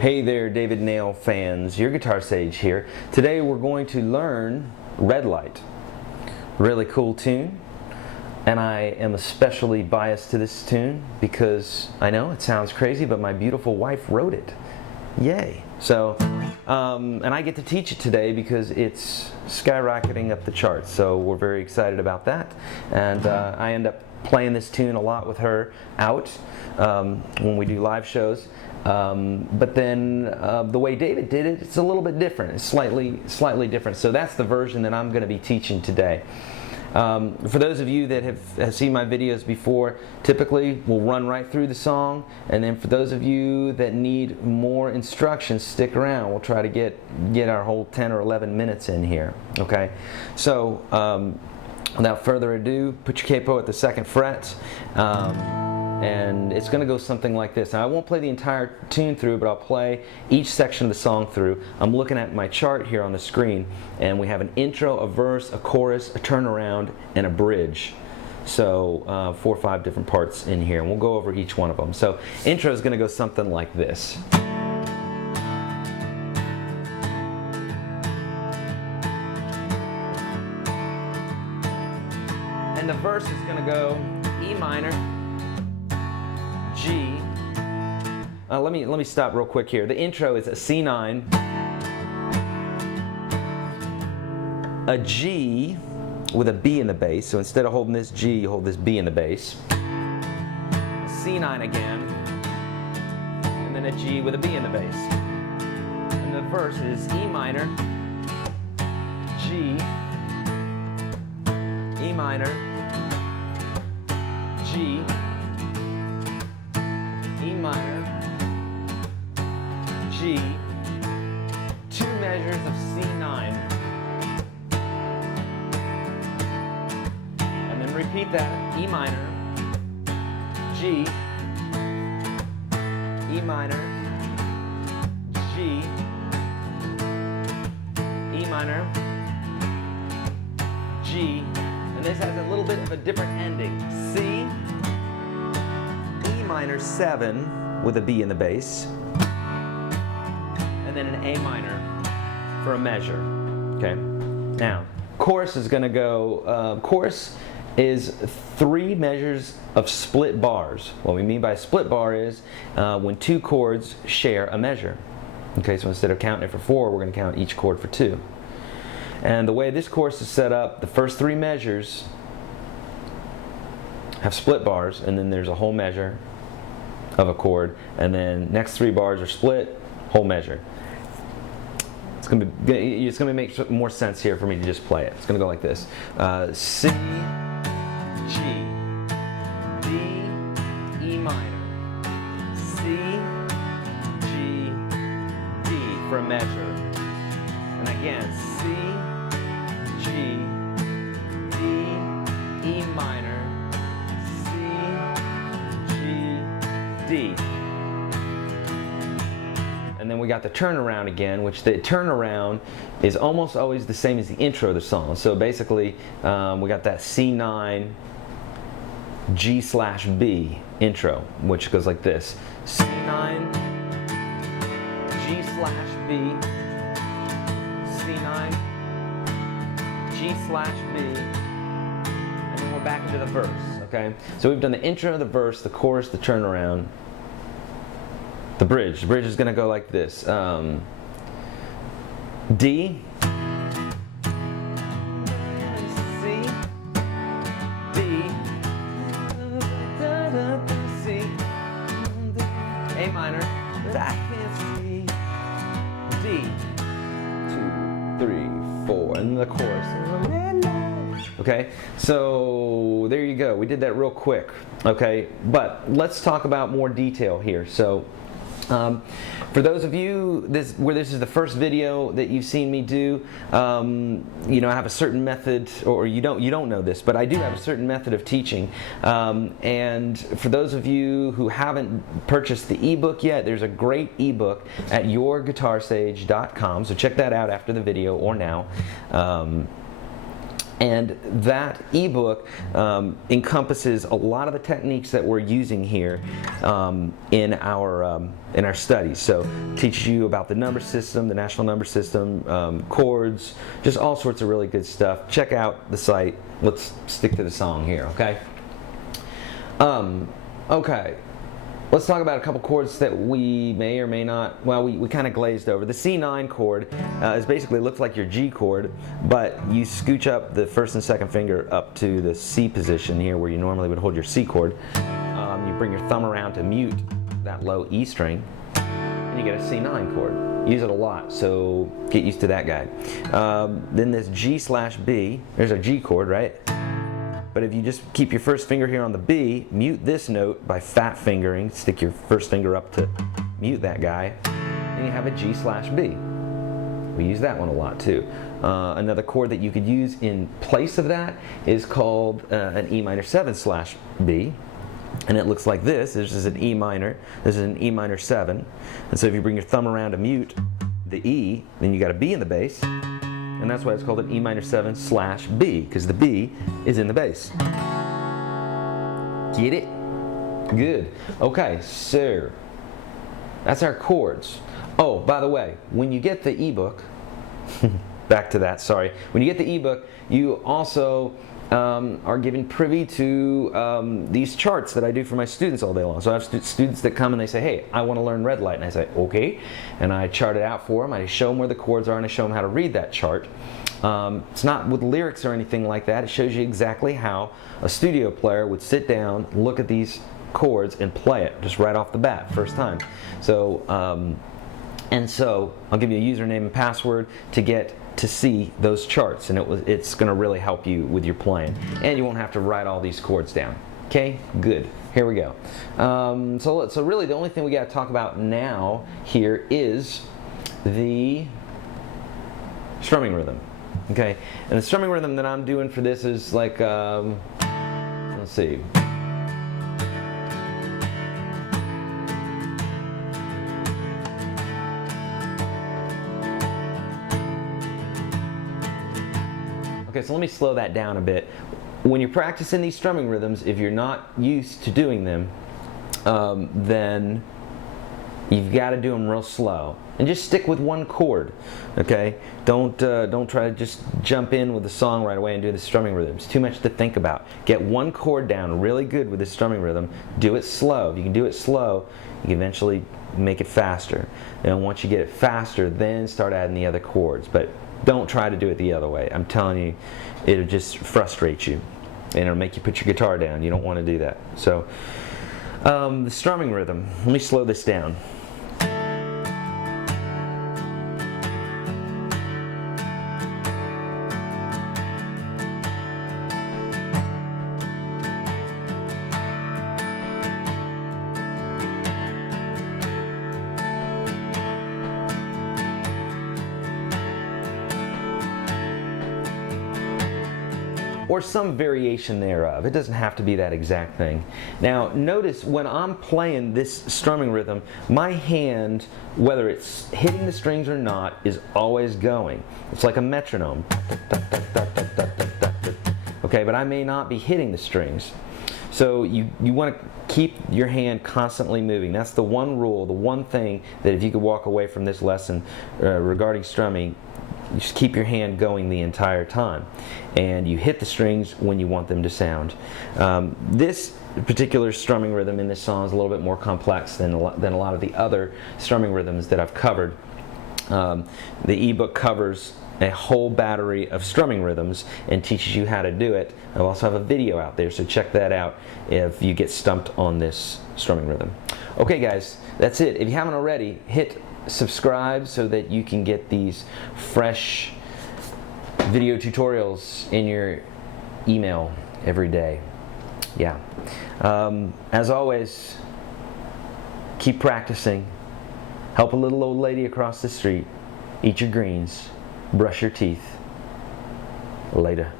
Hey there, David Nail fans, YourGuitarSage here. Today we're going to learn Red Light. Really cool tune, and I am especially biased to this tune because I know it sounds crazy, but my beautiful wife wrote it. Yay! So, and I get to teach it today because it's skyrocketing up the charts, so we're very excited about that. And I end up playing this tune a lot with her out when we do live shows. But then the way David did it, it's a little bit different. It's slightly different. So that's the version that I'm going to be teaching today. For those of you that have seen my videos before, typically we'll run right through the song, and then for those of you that need more instructions, stick around. We'll try to get our whole 10 or 11 minutes in here. Okay, so without further ado, put your capo at the 2nd fret. And it's going to go something like this. Now, I won't play the entire tune through, but I'll play each section of the song through. I'm looking at my chart here on the screen, and we have an intro, a verse, a chorus, a turnaround, and a bridge. So 4 or 5 different parts in here, and we'll go over each one of them. So intro is going to go something like this. And the verse is going to go E minor, G. Let me stop real quick here. The intro is a C9, a G with a B in the bass. So instead of holding this G, you hold this B in the bass. A C9 again, and then a G with a B in the bass. And the verse is E minor, G, E minor, G, E minor, G, 2 measures of C9, and then repeat that, E minor, G, E minor, G, E minor, G, and this has a little bit of a different ending, C, E minor 7 with a B in the bass, and then an A minor for a measure. Okay. Now, chorus is going to go. Chorus is 3 measures of split bars. What we mean by a split bar is when 2 chords share a measure. Okay, so instead of counting it for 4, we're going to count each chord for 2. And the way this chorus is set up, the first 3 measures have split bars, and then there's a whole measure of a chord, and then next 3 bars are split, whole measure. It's going to make more sense here for me to just play it. It's going to go like this: C, G, D, E minor, C, G, D for a measure, and again C, G, D, E minor, D. And then we got the turnaround again, which the turnaround is almost always the same as the intro of the song. So basically, we got that C9, G/B intro, which goes like this: C9, G/B, C9, G/B, and then we're back into the verse. Okay, so we've done the intro, the verse, the chorus, the turnaround, the bridge. The bridge is going to go like this: D, C, B, C, A minor, I can't see, D, 2, 3, 4, and the chorus. Okay, so there you go. We did that real quick. Okay, but let's talk about more detail here. So for those of you where this is the first video that you've seen me do, you know, I have a certain method, or you don't know this, but I do have a certain method of teaching. And for those of you who haven't purchased the ebook yet, there's a great ebook at YourGuitarSage.com. So check that out after the video or now. And that ebook encompasses a lot of the techniques that we're using here in our studies. So teaches you about the number system, the national number system, chords, just all sorts of really good stuff. Check out the site. Let's stick to the song here, okay? Okay. Let's talk about a couple chords that we may or may not, well, we kind of glazed over. The C9 chord is basically looks like your G chord, but you scooch up the first and second finger up to the C position here where you normally would hold your C chord. You bring your thumb around to mute that low E string, and you get a C9 chord. Use it a lot, so get used to that guy. Then this G/B, there's a G chord, right? But if you just keep your first finger here on the B, mute this note by fat fingering, stick your first finger up to mute that guy, and you have a G/B. We use that one a lot too. Another chord that you could use in place of that is called an E minor 7/B, and it looks like this. This is an E minor, this is an E minor 7, and so if you bring your thumb around to mute the E, then you got a B in the bass. And that's why it's called an E minor 7/B, because the B is in the bass. Get it? Good. Okay, so that's our chords. Oh, by the way, when you get the ebook, back to that, sorry. When you get the ebook, you also are given privy to these charts that I do for my students all day long. So I have students that come and they say, hey, I want to learn red light. And I say, okay. And I chart it out for them. I show them where the chords are and I show them how to read that chart. It's not with lyrics or anything like that. It shows you exactly how a studio player would sit down, look at these chords and play it just right off the bat, first time. So, so I'll give you a username and password to see those charts, and it's going to really help you with your playing, and you won't have to write all these chords down. Okay, good. Here we go. So really the only thing we got to talk about now here is the strumming rhythm. Okay, and the strumming rhythm that I'm doing for this is like, let's see. Okay, so let me slow that down a bit. When you're practicing these strumming rhythms, if you're not used to doing them, then you've got to do them real slow. And just stick with one chord, okay? Don't try to just jump in with the song right away and do the strumming rhythm. It's too much to think about. Get one chord down really good with the strumming rhythm. Do it slow. If you can do it slow, you can eventually make it faster. And once you get it faster, then start adding the other chords. But don't try to do it the other way. I'm telling you, it'll just frustrate you. And it'll make you put your guitar down. You don't want to do that. So, the strumming rhythm. Let me slow this down. Or some variation thereof. It doesn't have to be that exact thing. Now notice when I'm playing this strumming rhythm, my hand, whether it's hitting the strings or not, is always going. It's like a metronome. Okay, but I may not be hitting the strings. So you want to keep your hand constantly moving. That's the one rule, the one thing that if you could walk away from this lesson regarding strumming, you just keep your hand going the entire time, and you hit the strings when you want them to sound. This particular strumming rhythm in this song is a little bit more complex than a lot of the other strumming rhythms that I've covered. The ebook covers a whole battery of strumming rhythms and teaches you how to do it. I also have a video out there, so check that out if you get stumped on this strumming rhythm. Okay guys, that's it. If you haven't already, hit subscribe so that you can get these fresh video tutorials in your email every day. Yeah. As always, keep practicing. Help a little old lady across the street. Eat your greens. Brush your teeth. Later.